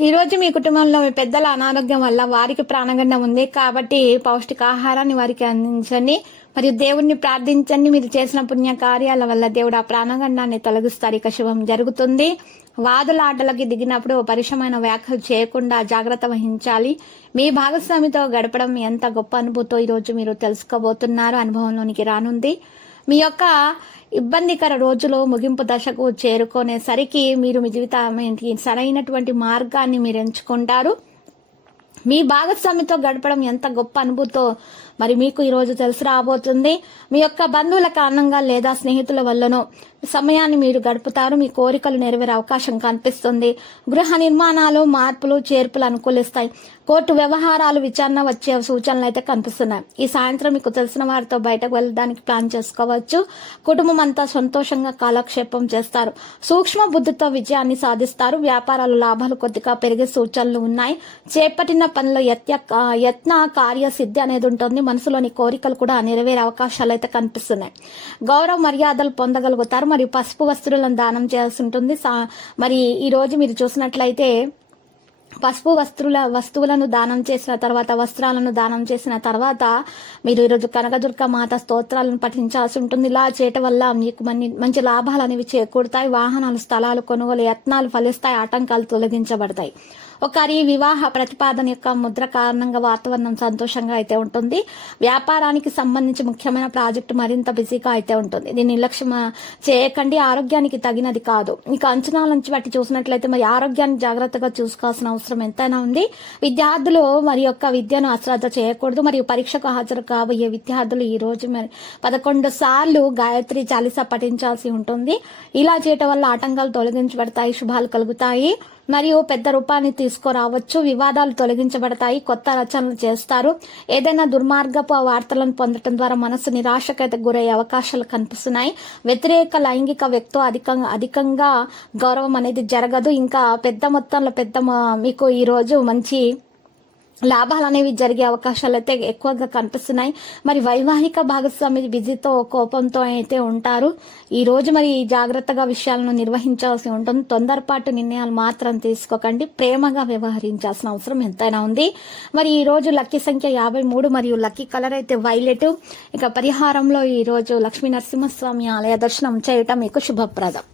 ఈరోజు మీ కుటుంబంలో మీ పెద్దల అనారోగ్యం వల్ల వారికి ప్రాణగండం ఉంది కాబట్టి పౌష్టికాహారాన్ని వారికి అందించండి. మరియు దేవుణ్ణి ప్రార్థించండి. మీరు చేసిన పుణ్య కార్యాల వల్ల దేవుడు ఆ ప్రాణగండాన్ని తొలగిస్తారు. ఇక శుభం జరుగుతుంది. వాదుల ఆటలకి దిగినప్పుడు పరుషమైన వ్యాఖ్యలు చేయకుండా జాగ్రత్త వహించాలి. మీ భాగస్వామితో గడపడం ఎంత గొప్ప అనుభూతో ఈరోజు మీరు తెలుసుకోబోతున్నారు. అనుభవంలోనికి రానుంది. మీ యొక్క ఇబ్బందికర రోజులు ముగింపు దశకు చేరుకునేసరికి మీరు మీ జీవితానికి సరైనటువంటి మార్గాన్ని మీరు ఎంచుకుంటారు. మీ భాగస్వామితో గడపడం ఎంత గొప్ప అనుభూతో మరి మీకు ఈరోజు తెలిసి రాబోతుంది. మీ యొక్క బంధువుల కారణంగా లేదా స్నేహితుల వల్లనో సమయాన్ని మీరు గడుపుతారు. మీ కోరికలు నెరవేరే అవకాశం కనిపిస్తుంది. గృహ నిర్మాణాలు మార్పులు చేర్పులు అనుకూలిస్తాయి. కోర్టు వ్యవహారాలు విచారణ వచ్చే సూచనలు అయితే కనిపిస్తున్నాయి. ఈ సాయంత్రం మీకు తెలిసిన వారితో బయటకు వెళ్ళడానికి ప్లాన్ చేసుకోవచ్చు. కుటుంబం అంతా సంతోషంగా కాలక్షేపం చేస్తారు. సూక్ష్మ బుద్ధితో విజయాన్ని సాధిస్తారు. వ్యాపారాలు లాభాలు కొద్దిగా పెరిగే సూచనలు ఉన్నాయి. చేపట్టిన పనిలో యత్య యత్న కార్యసిద్ధి అనేది ఉంటుంది. మనసులోని కోరికలు కూడా నెరవేరే అవకాశాలు అయితే కనిపిస్తున్నాయి. గౌరవ మర్యాదలు పొందగలుగుతారు. మరియు పసుపు వస్తువులను దానం చేయాల్సి ఉంటుంది. సా- మరి ఈ రోజు మీరు చూసినట్లయితే పసుపు వస్తువుల వస్తువులను దానం చేసిన తర్వాత వస్త్రాలను దానం చేసిన తర్వాత మీరు ఈరోజు కనకదుర్గ మాత స్తోత్రాలను పఠించాల్సి ఉంటుంది. ఇలా చేయటం వల్ల మీకు మంచి లాభాలు అనేవి చేకూరుతాయి. వాహనాలు స్థలాలు కొనుగోలు యత్నాలు ఫలిస్తాయి. ఆటంకాలు తొలగించబడతాయి. ఒకరి వివాహ ప్రతిపాదన యొక్క ముద్ర కారణంగా వాతావరణం సంతోషంగా అయితే ఉంటుంది. వ్యాపారానికి సంబంధించి ముఖ్యమైన ప్రాజెక్టు మరింత బిజీగా అయితే ఉంటుంది. దీన్ని నిర్లక్ష్యం చేయకండి. ఆరోగ్యానికి తగినది కాదు. మీకు అంచనాల నుంచి బట్టి చూసినట్లయితే మరి ఆరోగ్యాన్ని జాగ్రత్తగా చూసుకోవాల్సిన అవసరం ఎంతైనా ఉంది. విద్యార్థులు మరి యొక్క విద్యను అశ్రద్ధ చేయకూడదు. మరియు పరీక్షకు హాజరు కాబోయే విద్యార్థులు ఈ రోజు మరి పదకొండు సార్లు గాయత్రి చాలీసా పఠించాల్సి ఉంటుంది. ఇలా చేయటం వల్ల ఆటంకాలు తొలగించబడతాయి శుభాలు కలుగుతాయి. మరియు పెద్ద రూపాన్ని తీసుకురావచ్చు. వివాదాలు తొలగించబడతాయి. కొత్త రచనలు చేస్తారు. ఏదైనా దుర్మార్గపు వార్తలను పొందడం ద్వారా మనసు నిరాశకైతే గురయ్యే అవకాశాలు కనిపిస్తున్నాయి. వ్యతిరేక లైంగిక వ్యక్తి అధికంగా అధికంగా గౌరవం అనేది జరగదు. ఇంకా పెద్ద మొత్తంలో పెద్ద మీకు ఈరోజు మంచి లాభాలు అనేవి జరిగే అవకాశాలు అయితే ఎక్కువగా కనిపిస్తున్నాయి. మరి వైవాహిక భాగస్వామి బిజీతో కోపంతో అయితే ఉంటారు. ఈ రోజు మరి జాగ్రత్తగా విషయాలను నిర్వహించాల్సి ఉంటుంది. తొందరపాటు నిర్ణయాలు మాత్రం తీసుకోకండి. ప్రేమగా వ్యవహరించాల్సిన అవసరం ఎంతైనా ఉంది. మరి ఈ రోజు లక్కీ సంఖ్య యాభై మూడు మరియు లక్కీ కలర్ అయితే వైలెట్. ఇక పరిహారంలో ఈ రోజు లక్ష్మీ నరసింహస్వామి ఆలయ దర్శనం చేయటం మీకు శుభప్రదం.